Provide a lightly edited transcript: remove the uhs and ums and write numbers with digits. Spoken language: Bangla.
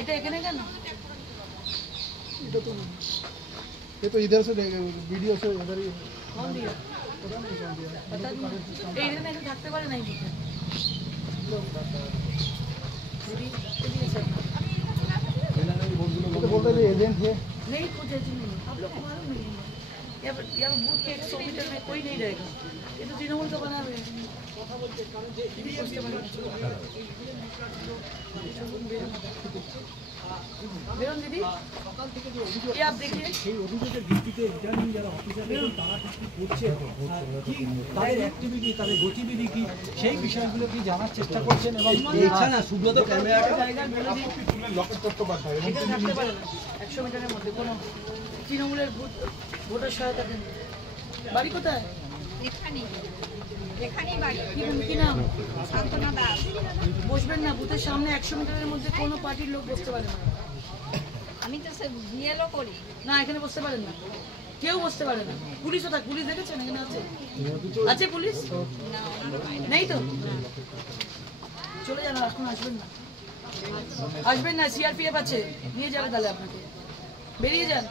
এটা এখানে কেন? এটা তো ये तो इधर से वीडियो से उधर ही कौन दिया? पता नहीं कौन दिया। पता नहीं। এই এখানে এখানে থাকতে পারে নাই বুঝে। तो बोलते हैं एजेंट है। नहीं कुछ एजेंट नहीं, आप लोग को मालूम नहीं है। यहाँ बूथ के 100 मीटर में कोई नहीं रहेगा। ये तो तृणमूल तो बना हुआ है। বেরোন দিদি, ये आप देखिए সেই অভিযোগের ভিত্তিতে রিটার্নিং যারা অফিসার তারা কি করছে, কি তাদের অ্যাক্টিভিটি, তাদের গতিবিধি কি, সেই বিষয়গুলো কি জানার চেষ্টা করছেন? এবং এছাড়া সুব্রত ক্যামেরাটা জায়গায় বলে দিন লকেট চট্টোপাধ্যায় এখানে থাকতে পারে না 100 মিটারের মধ্যে কোনো তৃণমূলের ভোটার সহায়তা কেন্দ্র। বাড়ি কোথায়? এখানেই বাড়ি। কি নাম? শান্তনা দাস। বসবেন না বুথের সামনে 100 মিটারের মধ্যে কোনো পার্টির লোক বসতে পারে না। আমি তো সে বিএলও করি। না এখানে বসতে পারেন না, কেউ বসতে পারে না। পুলিশও থাক, পুলিশ দেখেছেন এখানে আছে? আছে পুলিশ? নেই তো, চলে যান, এখন আসবেন না, আসবেন না। সিআরপিএফ আছে, নিয়ে যাবে তাহলে আপনাকে, বেরিয়ে যান।